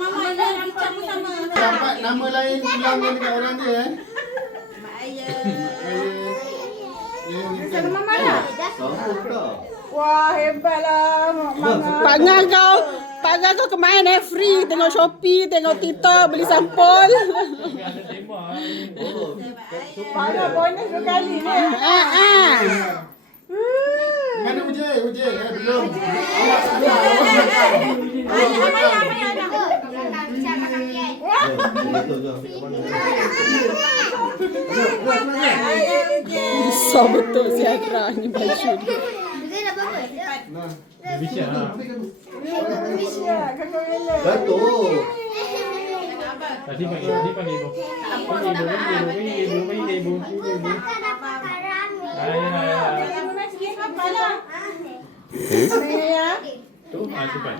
Mama yang kicap pun sama. Dapat nama lain bilang dekat orang dia Mak Ayah. Salam Mama dah. Sanggup tak? Wah, hebatlah Mama. Pak Angah kau kemana free tengok Shopee, tengok TikTok, beli sampul. Mana bonus 2 kali ni. Mana Ujil? Belum. Bisa betul si Adra ni baju ni. Bisa lah. Malaysia, kakak Bella. Datuk. Tadi panggil ibu. Panggil ibu. Ayah. Ya. Tu, simpan.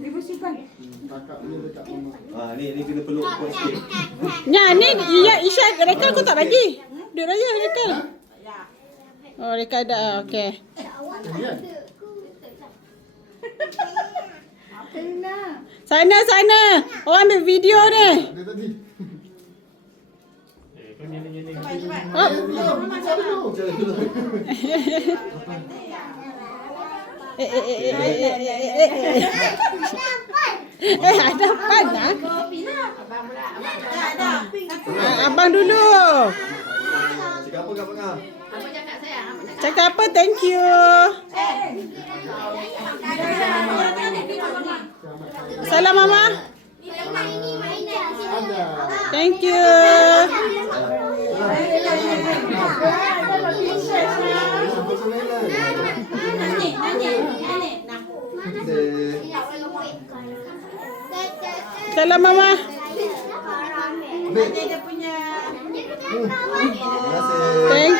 Ibu simpan. Kakak dia dekat mama. Ni kena peluk kuat sikit. Nya ni Isha rekal kau tak bagi. Duit raya rekal. Oh rekal dah. Okey. Sana. Orang ambil video ni. Dia tadi. Kau ni. Oh. Ada pan dah. Abang dulu. Cakap apa kat Pengah? Cakap apa? Thank you. Salam Mama. Thank you. Salam Mama. Dia punya. Terima kasih. Thank